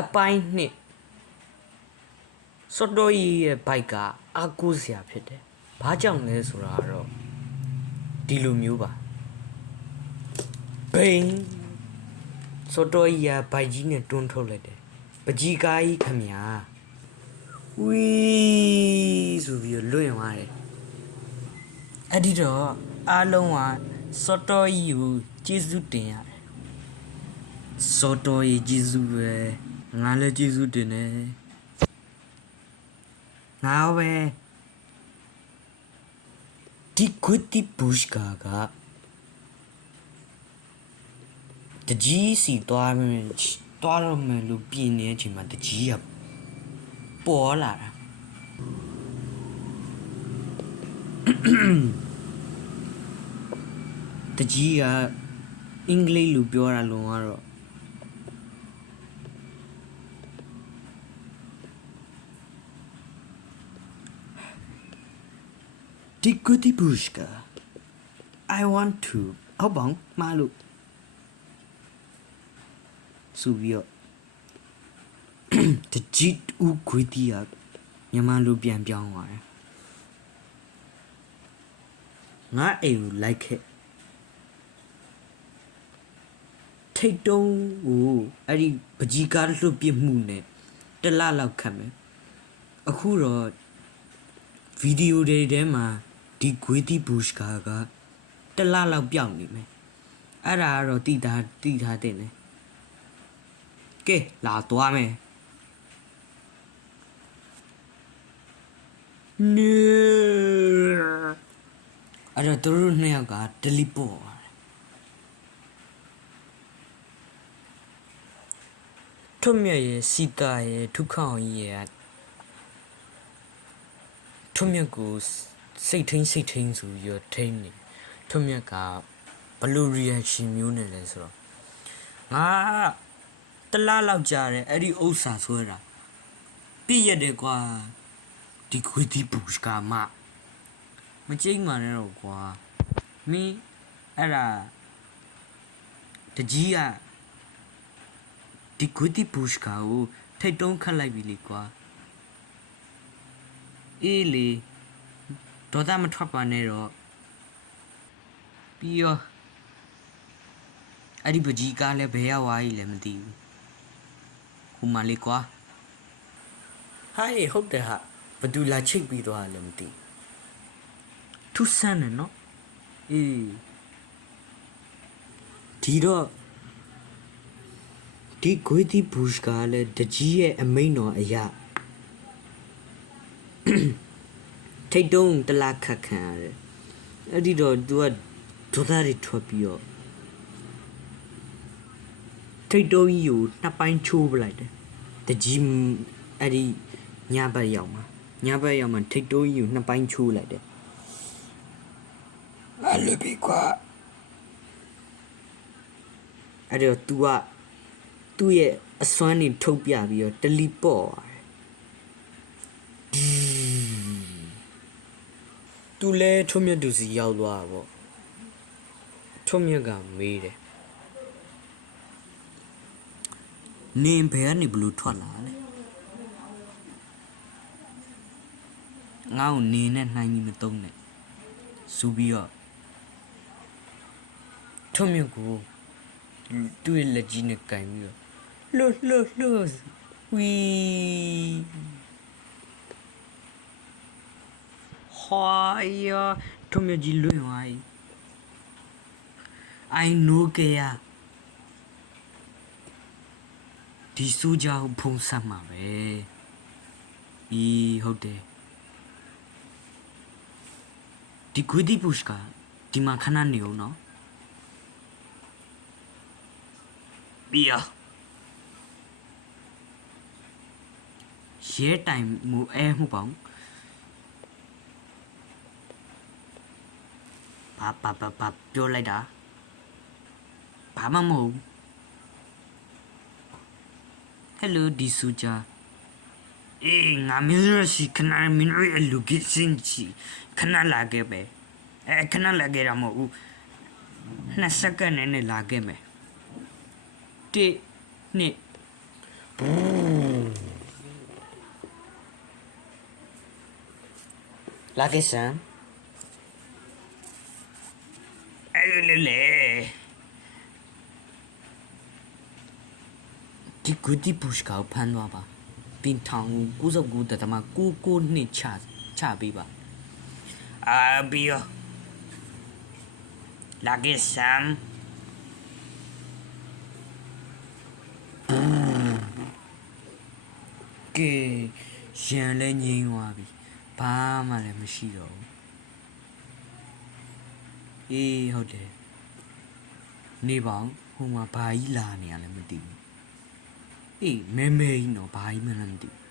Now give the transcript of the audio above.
အပိုင်းနှစ်စောတော်ကြီးရဲ့ဘိုက်ကအားကိုးစရာဖြစ်တယ်။ဘာကြောင့်လဲဆိုတာတော့ဒီလိုမျိုးပါ။ဘိန်းစောတော်ကြီးကဘိုက်ကြီးနဲ့တွန်းထုတ်လိုက်တယ်။ပကြီးကားကြီးခမညာ။ဝီးဆိုပြီးလွင့်သွားတယ်။အဲ့ဒီတော့အားလုံးကစောတော်ကြီးကိုကျေးဇူးတင်ရတယ်။စောတော်ကြီးကျေးဇူးပဲငါလည်းကျေးဇူးတင်တယ်ငါပဲဒီကွတီဘူရှကာကတကြီးစီသွားတော့မယ်လို့ပြင်နေတဲ့အချိန်မှာတကြီးကပေါ်လာတာတကြီးကအင်္ဂလိပ်လိုပြောတာလုံးကတော့ဒီကွတီဘူရှကာ I want to ဟုတ်ပါဘူးမှားလို့ဆိုပြီးတော့တကြီးဦးခွေးတီးကမြန်မာလိုပြန်ပြောင်းသွားတယ်ငါအိမ်ကိုလိုက်ခဲ့ထိတ်တုံးကိုအဲ့ဒီပကြီးကားလွတ်ပြစ်မှုနဲ့တလလောက်ခတ်မယ်အခုတော့ဗီဒီယိုတွေထဲမှာဒီဂွေးတီဘူရှကာကတလလောက်ပြောင်းနေမယ်အဲ့ဒါကတော့တိထားတဲ့ねကဲလာသွားမယ်နေအဲ့တော့သူတို့နှစ်ယောက်ကဒလီပေါ်ထွတ်မြတ်ရဲ့စီတာရဲ့ဒုက္ခအောင်ကြီးရဲ့ထွတ်မြတ်ကိုစိတ်ထိန်ဆိုပြီးတော့ထိန်နေထွတ်မြတ်ကဘယ်လို reaction မျိုးနဲ့လဲဆိုတော့ငါတလားလောက်ကြာတယ်အဲ့ဒီဥစ္စာဆွဲတာပြည့်ရတယ်ကွာဒီခွေးတီဘူရှကာမကြိတ်မှန်တော့ကွာမင်းအဲ့ဒါတကြီးကဒီခွေးတီဘူရှကာကိုထိတ်တုံးခတ်လိုက်ပြီလေကွာအေးလေဒေါသမထွက်ပါနဲ့တော့ပြီးရောအဲ့ဒီပကြီးကားလည်းဘယ်ရောက်သွားကြီးလဲမသိဘူးဟိုမှာလေကွာဟိုင်ဟုတ်တယ်ဟာဘသူလာချိတ်ပြီးသွားလဲမသိထူးဆန်းတယ်နော်အေးဒီတော့ဒီဂွေးတီဘူရှကာလည်းတကြီးရဲ့အမိန်တော်အရာထိတ်တုံးတလားခတ်ခံရတယ်အဲ့ဒီတော့ तू ကဒေါသတွေထွက်ပြီးတော့ထိတ်တုံးကြီးကိုနှစ်ပိုင်းချိုးပလိုက်တယ်တကြီးအဲ့ဒီညဘက်ရောက်မှာထိတ်တုံးကြီးကိုနှစ်ပိုင်းချိုးလိုက်တယ်အဲ့လိုပြီးကွာအဲ့တော့ तू ကသူ့ရဲ့အစွမ်းနေထုတ်ပြပြီးတော့တလီပေါ့သူလဲထွတ်မြတ်သူစီရောက်သွားတာပေါ့ထွတ်မြတ်ကမေးတယ်နင်ဘယ်ကနေဘလို့ထွက်လာလဲငါ့ကိုနင်နဲ့နှိုင်းပြီးမသုံးနဲ့စူပြီးတော့ထွတ်မြတ်ကိုသူ့ရဲ့လက်ကြီးနဲ့ကင်ပြီးတော့လှုပ်ဝီဟာရထွတ်မြတ်ကြီးလွင့်သွားပြီI know ကရဒီစူးကြောင်ဖုံးဆက်မှာပဲဟုတ်တယ်ဒီဂွေးတီဘူရှကာဒီမှာခဏနေအောင်နော်ပြီးရရဲတိုင်မူမှုပေါင်းဘာပြောလိုက်တာဘာမှမဟုတ် Hello ဒီစူဂျာငါမင်းရရှိခဏမင်းရဲ့လူကိစင်ချီခဏလာခဲ့ပဲခဏလာခဲ့ရမဟုတ်2 စက္ကန့်နဲ့လာခဲ့မယ်1 2 လာခဲ့စမ်းအဲ့လိုလေဒီဂူတီပုရှ်ကောဖန်သွားပါတင်ထောင်99တတမ99နှစ်ချပေးပါအာဘီယိုလာခဲ့စမ်းကဲရန်လည်းငြိမ်းသွားပြီဘာမှလည်းမရှိတော့ဘူးအေးဟုတ်တယ်နေပေါင်းဟိုမှာဘာကြီးလာနေရလဲမသိဘူးအေးမဲမဲကြီးနော်ဘာကြီးမှလည်းမသိဘူး